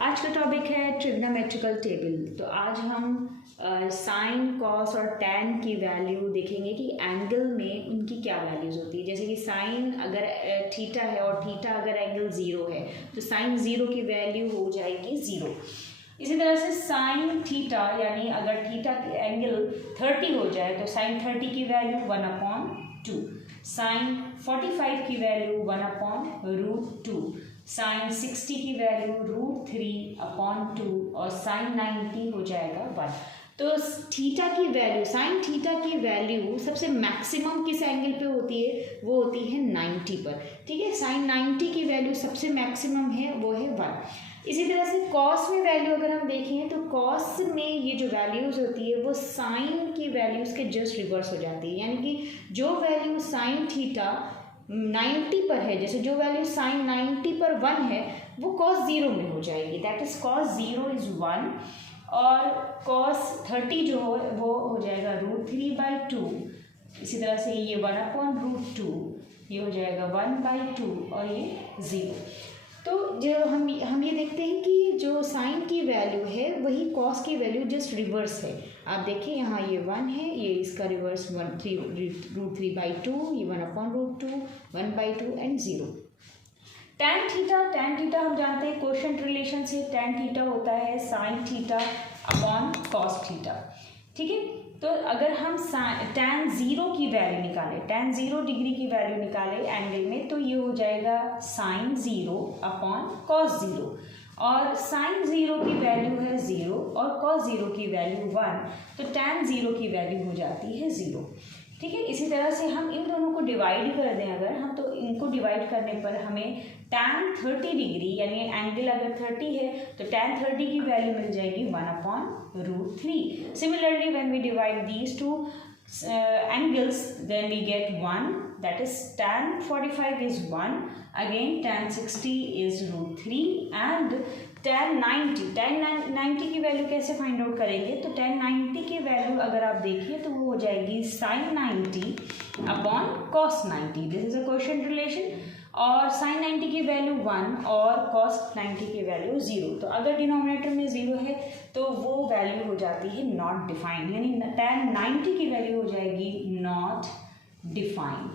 आज का टॉपिक है ट्रिग्नोमेट्रिकल टेबल। तो आज हम साइन, कॉस और टैन की वैल्यू देखेंगे कि एंगल में उनकी क्या वैल्यूज़ होती है। जैसे कि साइन अगर थीटा है और थीटा अगर एंगल 0 है तो साइन 0 की वैल्यू हो जाएगी 0। इसी तरह से साइन थीटा यानी अगर थीटा एंगल 30 हो जाए तो साइन 30 की वैल्यू 1/2, साइन 45 की वैल्यू 1/√2, साइन 60 की वैल्यू √3/2 और साइन 90 हो जाएगा 1। तो थीटा की वैल्यू, साइन थीटा की वैल्यू सबसे मैक्सिमम किस एंगल पे होती है? वो होती है 90 पर। ठीक है, साइन 90 की वैल्यू सबसे मैक्सिमम है, वो है 1। इसी तरह से कॉस में वैल्यू अगर हम देखें तो कॉस में ये जो वैल्यूज़ होती है वो साइन की वैल्यूज़ के जस्ट रिवर्स हो जाती है। यानी कि जो वैल्यू साइन थीटा 90 पर है, जैसे जो वैल्यू साइन 90 पर 1 है वो कॉस 0 में हो जाएगी। दैट इज कॉस 0 इज़ 1 और कॉस 30 जो हो वो हो जाएगा √3/2। इसी तरह से ये 1/√2 ये हो जाएगा 1/2 और ये 0। तो जो हम ये देखते हैं कि जो साइन की वैल्यू है वही कॉस की वैल्यू जस्ट रिवर्स है। आप देखिए यहाँ ये 1 है, ये इसका रिवर्स √3/2, ये 1/√2, 1/2 एंड 0। टैन थीटा हम जानते हैं कोशेंट रिलेशन से। टैन थीटा होता है sine theta upon cos theta. ठीक है, तो अगर हम टैन 0 की वैल्यू निकालें, टैन 0 डिग्री की वैल्यू निकालें एंगल में, तो ये हो जाएगा साइन 0 अपॉन कॉस 0 और साइन 0 की वैल्यू है 0 और कॉस 0 की वैल्यू 1, तो टैन 0 की वैल्यू हो जाती है 0। ठीक है, इसी तरह से हम इन दोनों को डिवाइड कर दें अगर हम, तो इनको डिवाइड करने पर हमें टैन 30 डिग्री यानी एंगल अगर 30 है तो टैन 30 की वैल्यू मिल जाएगी 1/√3। Similarly when we divide these two angles then we get 1, that is tan 45 is 1, again tan 60 is √3 and tan 90 की वैल्यू कैसे फाइंड आउट करेंगे? तो tan 90 की वैल्यू अगर आप देखिए तो वो हो जाएगी sin 90 upon cos 90। This is a quotient relation और sin 90 की वैल्यू 1 और cos 90 की वैल्यू 0। तो अगर डिनोमिनेटर में 0 है तो वो वैल्यू हो जाती है नॉट डिफाइंड, यानी tan 90 की वैल्यू हो जाएगी नॉट डिफाइंड।